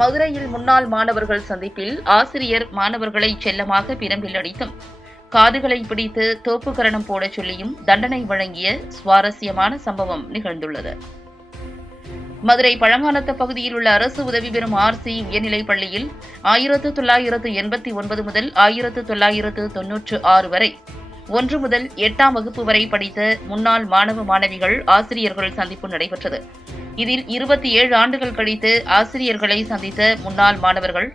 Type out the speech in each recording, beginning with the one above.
மதுரையில் முன்னாள் மாணவர்கள் சந்திப்பில் ஆசிரியர் மாணவர்களை செல்லமாக பிரம்பில் அடித்தும் காதுகளை பிடித்து தோப்புக்கரணம் போடச் சொல்லியும் தண்டனை வழங்கிய சுவாரஸ்யமான சம்பவம் நிகழ்ந்துள்ளது. மதுரை பழங்கானத்த பகுதியில் உள்ள அரசு உதவி பெறும் ஆர்சி உயர்நிலைப் பள்ளியில் ஆயிரத்து தொள்ளாயிரத்து எண்பத்தி ஒன்பது முதல் ஆயிரத்து தொள்ளாயிரத்து தொன்னூற்று ஆறு வரை ஒன்று முதல் எட்டாம் வகுப்பு வரை படித்த முன்னாள் மாணவ மாணவிகள் ஆசிரியர்கள் சந்திப்பு நடைபெற்றது. இதில் இருபத்தி ஏழு ஆண்டுகள் கழித்து ஆசிரியர்களை சந்தித்த முன்னாள் மாணவர்கள்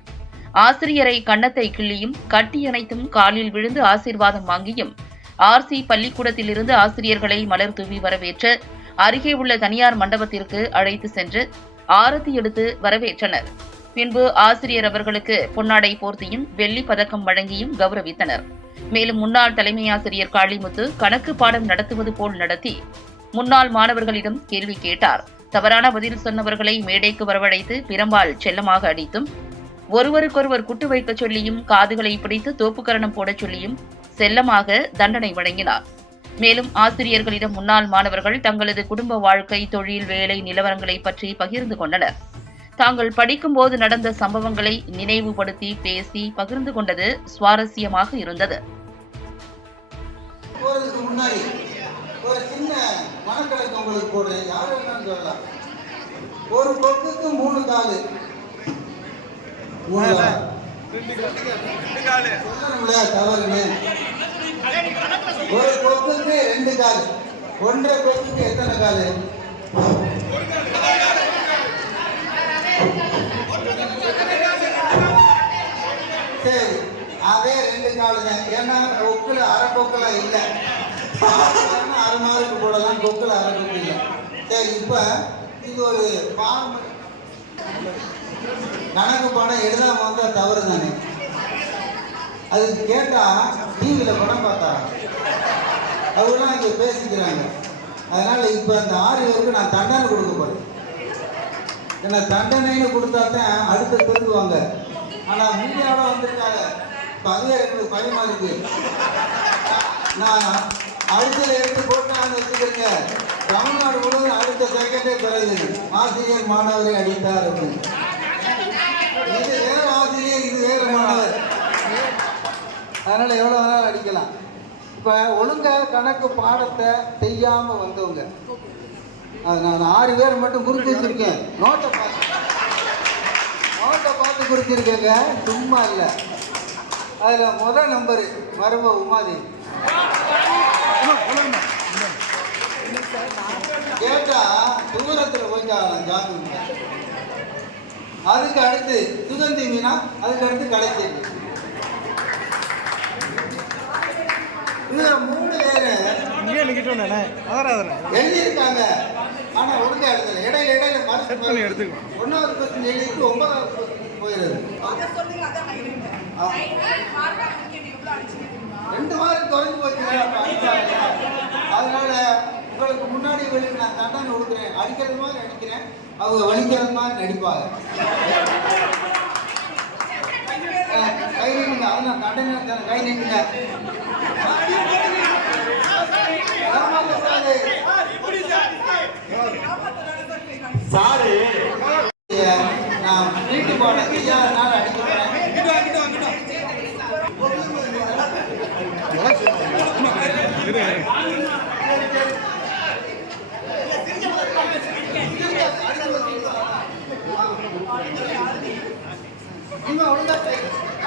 ஆசிரியரை கன்னத்தை கிள்ளியும் கட்டியணைத்தும் காலில் விழுந்து ஆசீர்வாதம் வாங்கியும் ஆர்சி பள்ளிக்கூடத்திலிருந்து ஆசிரியர்களை மலர் தூவி வரவேற்று அருகே உள்ள தனியார் மண்டபத்திற்கு அழைத்து சென்று ஆரத்தி எடுத்து வரவேற்றனர். பின்பு ஆசிரியர் அவர்களுக்கு பொன்னாடை போர்த்தியும் வெள்ளி பதக்கம் வழங்கியும் கௌரவித்தனர். மேலும் முன்னாள் தலைமை ஆசிரியர் காளிமுத்து கணக்கு பாடம் நடத்துவது போல் நடத்தி முன்னாள் மாணவர்களிடம் கேள்வி கேட்டார். தவறான பதில் சொன்னவர்களை மேடைக்கு வரவழைத்து பிரம்பால் செல்லமாக அடித்தும் ஒருவருக்கொருவர் குட்டு வைக்கச் சொல்லியும் காதுகளை பிடித்து தோப்புக்கரணம் போடச் சொல்லியும் செல்லமாக தண்டனை வழங்கினார். மேலும் ஆசிரியர்களிடம் முன்னாள் மாணவர்கள் தங்களது குடும்ப வாழ்க்கை தொழில் வேலை நிலவரங்களை பற்றி பகிர்ந்து கொண்டனர். தாங்கள் படிக்கும்போது நடந்த சம்பவங்களை நினைவுபடுத்தி பேசி பகிர்ந்து கொண்டது சுவாரஸ்யமாக இருந்தது. மனக்கணக்கு உங்களுக்கு போடுறேன். யார் வேணாலும் சொல்லலாம். ஒரு கொக்குக்கு மூணு காலு. சொல்லணும்ல தவறுன்னு. ஒரு கொக்குக்கு ரெண்டு கால். ஒன்றரை கொக்குக்கு எத்தனை காலு? சரி அதே ரெண்டு காலு தான் ஏன்னா கொக்குல அரை கொக்குல இல்லை. அரை மார்க்கு போடலாம் கொக்கில் அரை கொக்கு இல்லை சரி இப்போ இது ஒரு பாடம் கணக்கு படம் எழுதாம வந்தா தவறு தானே அது கேட்டா டிவியில் படம் பார்த்தா. அவங்களாம் இங்கே பேசிக்கிறாங்க. அதனால இப்போ அந்த ஆறு பேருக்கு நான் தண்டனை கொடுக்க போறேன். ஏன்னா தண்டனைன்னு கொடுத்தா தான் அடுத்த திருந்துவாங்க. ஆனால் மீடியாவோட வந்திருக்காங்க. இப்போ அதுவே எனக்கு பயமா இருக்கு நான் அடுத்தது எடுத்து போட்டான்னு வச்சுக்கிறீங்க தமிழ்நாடு முழுவதும் அடுத்த செகண்டே பிறகு ஆசிரியர் மாணவரை அடித்தார் இது வேற ஆசிரியர் இது வேற மாணவர். அதனால எவ்வளோ வேணாலும் அடிக்கலாம். இப்போ ஒழுங்காக கணக்கு பாடத்தை செய்யாமல் வந்தவங்க. அது நான் ஆறு பேர் மட்டும் குறித்து வச்சிருக்கேன். நோட்டை பார்த்து. நோட்டை பார்த்து குறிச்சிருக்கேங்க சும்மா இல்லை. அதில் முதல் நம்பரு மரும உமாதேவி. கேட்டா தூரத்தில் போய்க்காகலாம் ஜாமீன் அதுக்கு அடுத்து சுகந்தி மீனா அதுக்கு அடுத்து கடைத்தேவி இதுல மூணு பேரு எழுதியிருக்காங்க. ஆனா ஒழுங்கா எழுதல. இடையில இடையில மறுத்து எடுத்துக்கோ. ஒன்னாவது கொஸ்டின் எழுதிட்டு ஒன்பதாவது போயிருது இவருக்கு நான் தண்டனை கொடுக்குறேன். அடிக்கிறது மாதிரி அடிக்கிறேன் அவங்க வலிக்கிறது மாதிரி நடிப்பாங்க கை நீட்டுங்க. அதான் தண்டனை தரேன். கை சாரு. நான் வீட்டு போன செய்யாதனால அடிக்க போறேன் நீங்க ஒழுங்கா செய். சரி, ஒழுங்கா சரி. நாளைக்கு ஒழுங்கு ஒழுங்கா செஞ்சுக்கோ. நீங்க வா,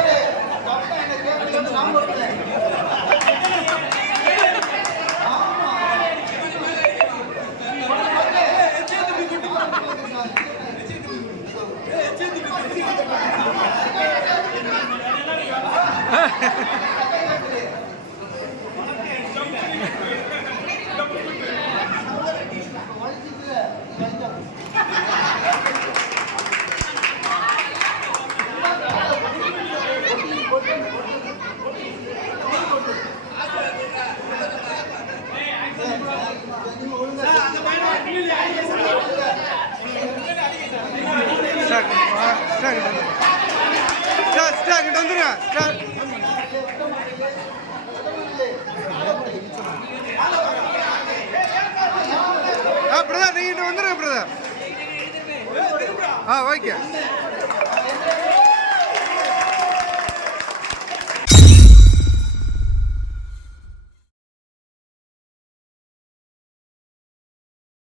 கிட்ட வந்துருங்க பிரதர் நீங்கள் வந்துடுங்க பிரதர். ஆ ஓகே.